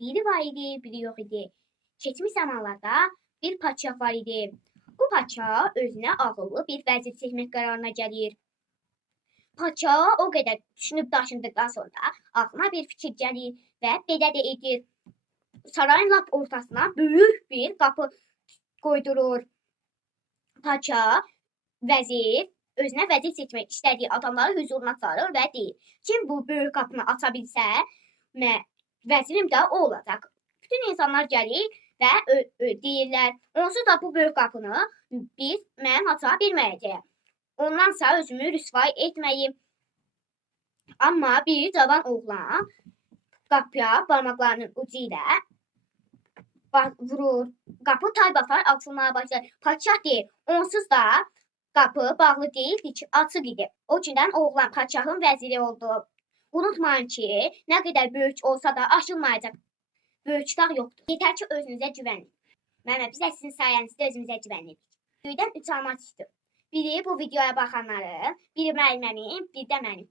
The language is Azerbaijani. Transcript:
Biri var idi, biri yox idi. Keçmiş zamanlarda bir padşah var idi. Bu padşah özünə ağıllı bir vəzir seçmək qərarına gəlir. Padşah o qədər düşünüb daşındıqdan sonra ağlına bir fikir gəlir və belə də edir. Sarayın lap ortasına böyük bir qapı qoydurur. Padşah, vəzir özünə vəzir seçmək istədiyi adamları hüzuruna çağırır və deyir: "Kim bu böyük qapını aça bilsə, mə vəzirim də o olacaq." Bütün insanlar gəlir və ö- ö- deyirlər: "Onsuz da bu böyük qapını biz mən aça bilməyəcəyəm. Ondansa özümü rüsvay etməyim." Amma bir cavan oğlan qapıya barmaqlarının ucu ilə vurur. Qapı taybatay açılmağa başlar. Padşah deyir: "Onsuz da qapı bağlı deyildi ki, açıq idi." O gündən oğlan padşahın vəziri oldu. Unutmayın ki, nə qədər böyük olsa da aşılmayacaq. Böyük dağ yoxdur. Yetər ki, özünüzə güvənin. Mənə biz də sizin sayənizdə özümüzə güvənirik. Göydən üç alma çıxdı. Biri bu videoya baxanların, biri müəlliməmin, biri də mənim.